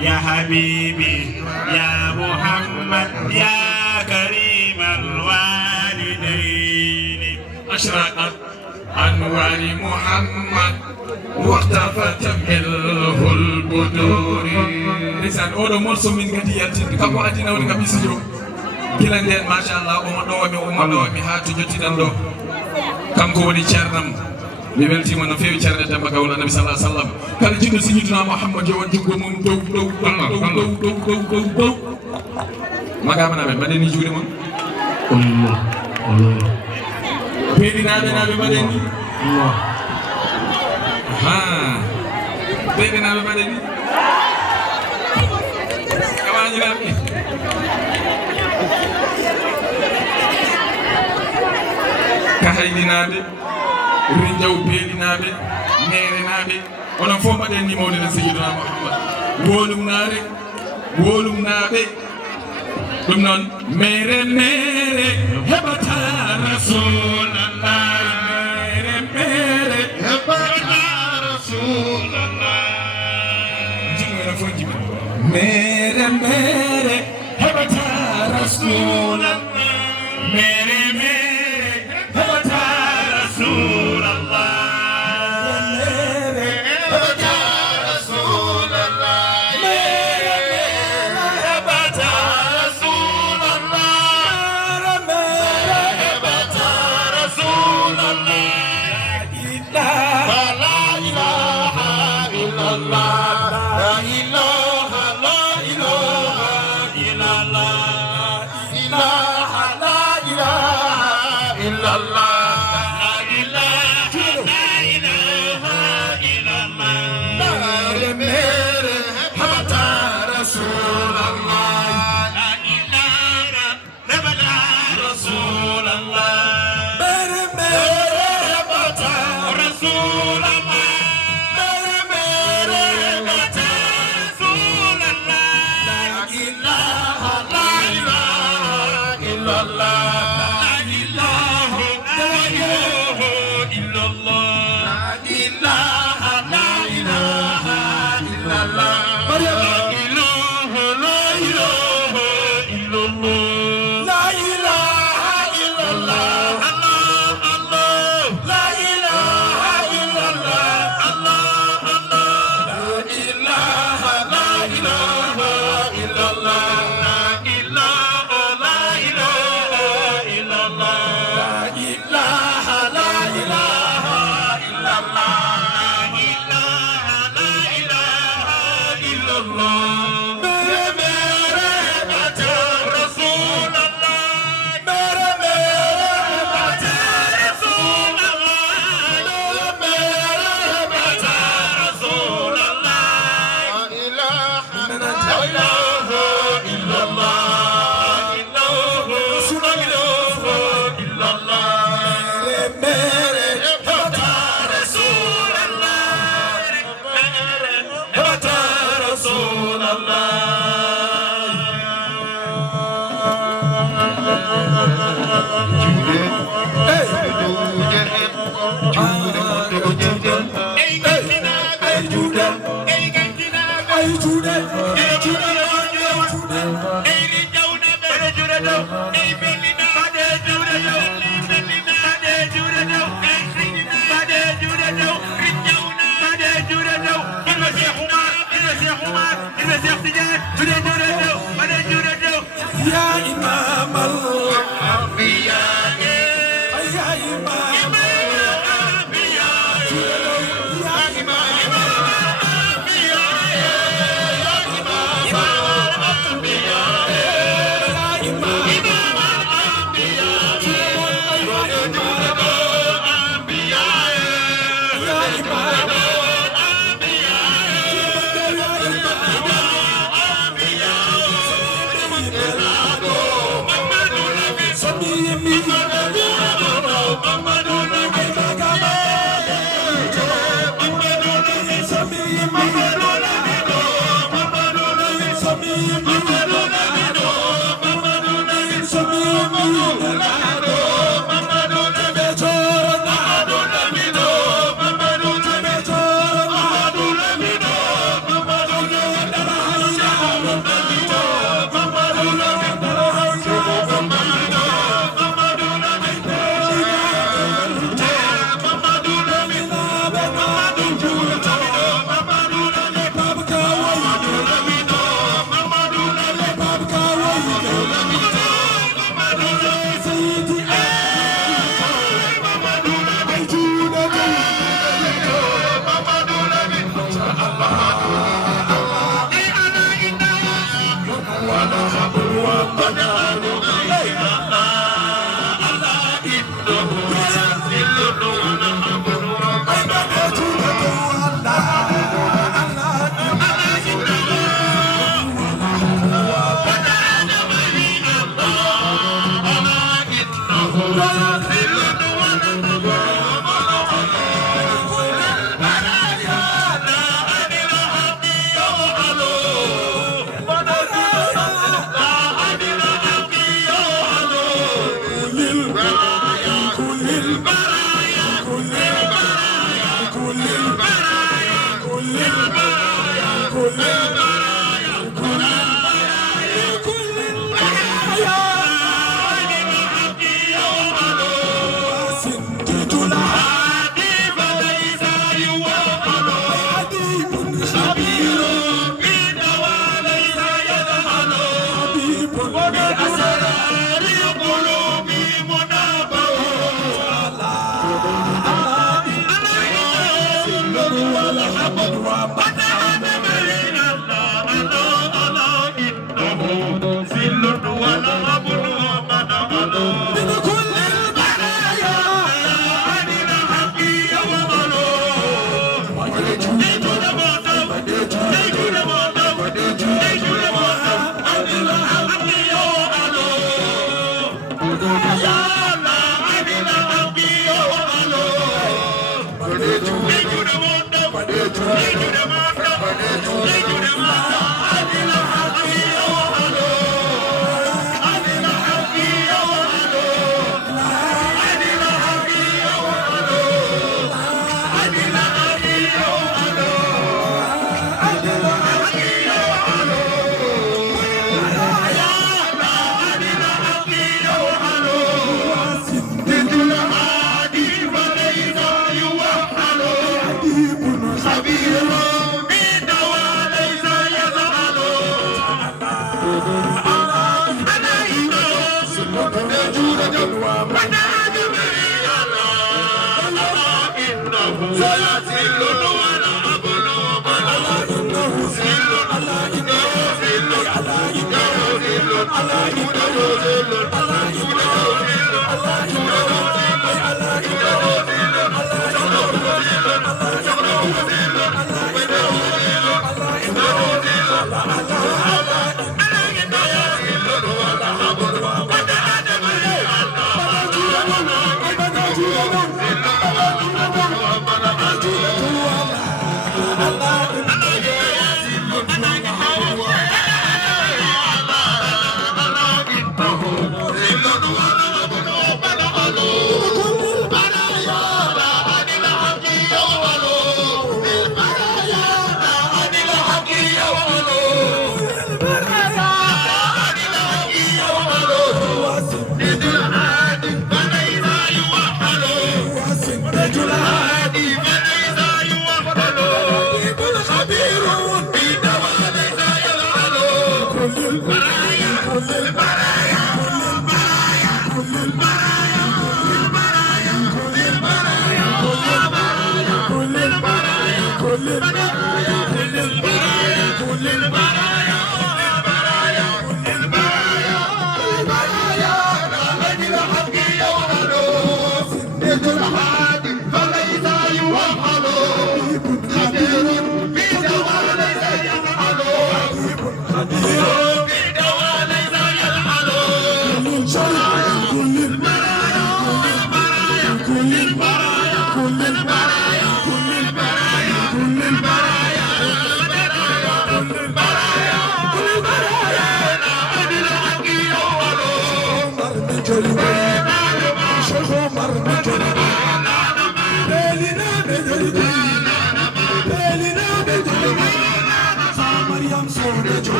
يا حبيبي يا محمد يا كريم الوالدين أشرقت أنوار محمد واختفت منه البدور لسان أولو مرسو من قدياتي كابو أدينا ونكا بيسجو كلا ندين ما شاء الله أمدوامي أمدوامي هاتو جوتي دندو كم كوني شرنم ببلتي من في وجهنا دم كون النبي صلى الله عليه وسلم كان جند سيدنا محمد جوان جوان مم دو دو دو ما كان من مدني جوري من الله بيني نبي مدني الله ها بيني نبي مدني كمان نبي كهيدي نبي rinjaw beelinaɓe nerenaɓe onon fof mbaɗen ni mawlide sayyidina Muhammad wolum naɓe ɗum noon mere heɓata rasulallah mere heɓata rasulallah jingono fof jibi mere heɓata rasulallah mere إلا الله لا إله إلا الله मेरे हमारा रसूल अल्लाह ला इलाहा इल्लल्लाह रसूल अल्लाह मेरे हमारा रसूल अल्लाह मेरे हमारा रसूल अल्लाह ला इलाहा इल्लल्लाह ला इलाहा इल्लल्lah يا إمام الأنبياء يا إمام الأنبياء يا إمام الأنبياء يا إمام الأنبياء يا إمام الأنبياء يا إمام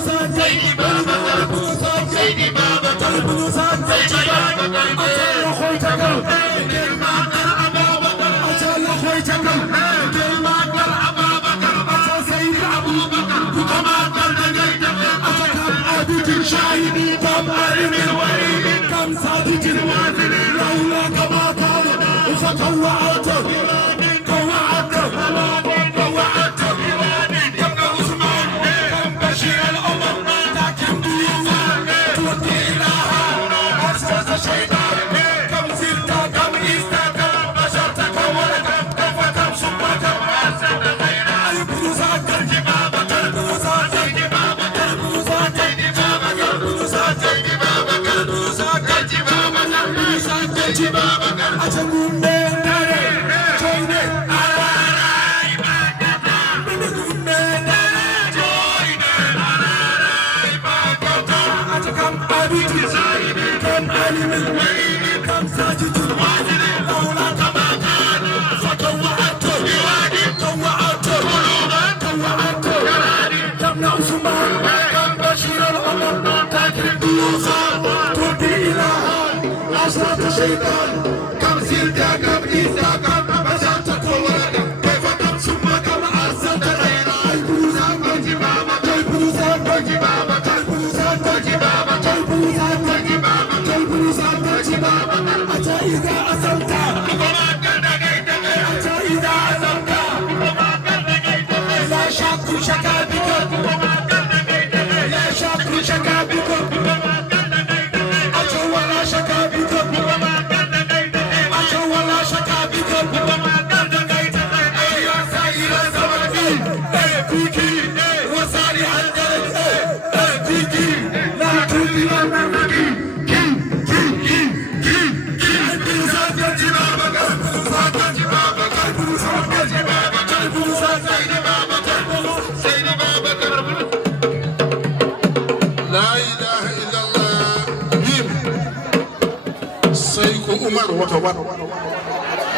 Baba, ساجد الوازن لولاك ما كان فطوعت طوعت طوعت كم عثمان كم بشير الأمم لكن ضيوفا تودي إلها أسس شيطان كم زلت كم إستاك بشرت كم ولكم كفتم ثم كم أسد غيرا البروزات الجباب البروزات الجباب البروزات الجباب البروزات الجباب البروزات الجباب البروزات الجباب أتمنى كم عالم الويل كم ساجد الوازن لولاك ما كان فطوعت طوعت طوعت كم عثمان كم بشير الأمم تكرم ضيوفا تودي إلها أسرة شيطان كم زلت كم إيسا كم بشرت كل كيف ثم كم أرسلت غيرا البروزان والجبابة البروزان والجبابة البروزان والجبابة البروزان حتى إذا أزلت حتى إذا أزلت لا شك شكا بكم لا شك شكا بكم أجو ولا شكا بكم أجو ولا شكا بكم يا سائر الزمان فيكي وصالح الجلد فيكي لا تولي المنبكي لا إله إلا الله سيكون عمر وتوات